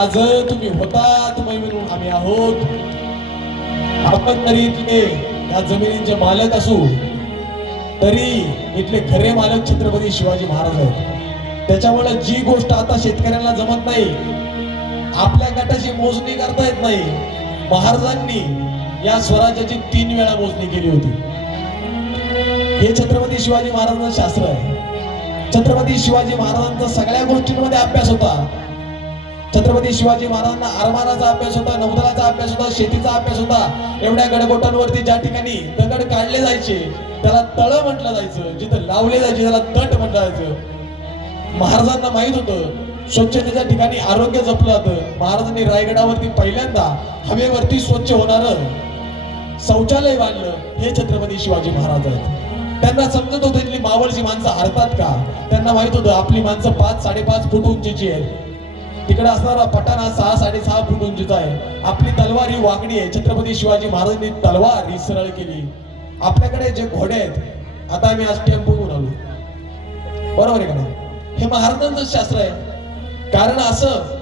आज तुम्ही होता तुम्ही म्हणून आम्ही आहोत. आपण तरी इथले या जमिनींचे मालक असू तरी इथले खरे मालक छत्रपती शिवाजी महाराज आहेत. त्याच्यामुळे जी गोष्ट आता शेतकऱ्यांना जमत नाही आपल्या गटाची मोजणी करता येत नाही महाराजांनी या स्वराज्याची तीन वेळा मोजणी केली होती. हे छत्रपती शिवाजी महाराजांचं शास्त्र आहे. छत्रपती शिवाजी महाराजांचा सगळ्या गोष्टींमध्ये अभ्यास होता. छत्रपती शिवाजी महाराजांना आरमाराचा अभ्यास होता नौदलाचा अभ्यास होता शेतीचा अभ्यास होता. एवढ्या गडगोटांवरती ज्या ठिकाणी दगड काढले जायचे त्याला तळ म्हटलं जायचं जिथं लावले जायचे त्याला तट म्हटलं जायचं. महाराजांना माहीत होतं स्वच्छतेच्या ठिकाणी आरोग्य जपलं जातं. महाराजांनी रायगडावरती पहिल्यांदा हवेवरती स्वच्छ होणार शौचालय बांधलं हे छत्रपती शिवाजी महाराज आहेत. त्यांना समजत होतं मावळची माणसं हरतात का? त्यांना माहीत होतं आपली माणसं पाच साडेपाच फूट उंचीची आहेत. तिकडे असणारा पठाण हा सहा साडेसहा फूट उंचीचा आहे. आपली तलवार ही वाकडी आहे. छत्रपती शिवाजी महाराजांनी तलवार ही सरळ केली. आपल्याकडे जे घोडे आहेत आता आम्ही आज टेम्पो घेऊन आलो. बरोबर आहे का हे महाराजांचं शास्त्र आहे. कारण असं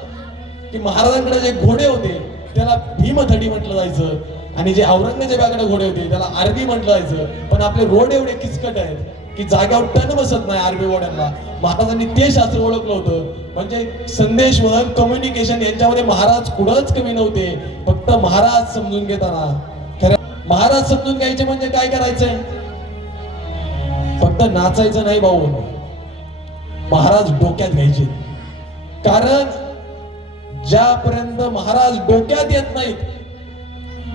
की महाराजांकडे जे घोडे होते त्याला भीमथडी म्हटलं जायचं. आणि जे औरंगजेबाकडे घोडे होते त्याला आरबी म्हटलं जायचं. पण आपले रोड एवढे किचकट आहेत. की जाग्यावर टन बसत नाही आरबी वड्यांना. महाराजांनी ते शास्त्र ओळखलं होतं. म्हणजे संदेश वहन कम्युनिकेशन यांच्यामध्ये महाराज कुठंच कमी नव्हते. फक्त महाराज समजून घेताना. खरं महाराज समजून घ्यायचे म्हणजे काय करायचंय? फक्त नाचायचं नाही भाऊ. महाराज डोक्यात घ्यायचे. कारण ज्यापर्यंत महाराज डोक्यात येत नाहीत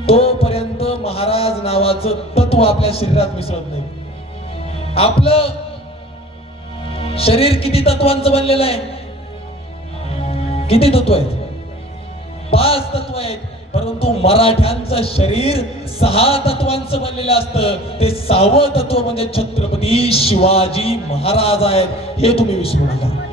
तोपर्यंत महाराज नावाचं तत्व आपल्या शरीरात मिसळत नाही आपलं शरीर किती तत्वांचं बनलेलं आहे? किती तत्व आहेत? पाच तत्व आहेत. परंतु मराठ्यांचं शरीर सहा तत्वांचं बनलेलं असतं. ते सहावं तत्व म्हणजे छत्रपती शिवाजी महाराज आहेत. हे तुम्ही विसरू नका.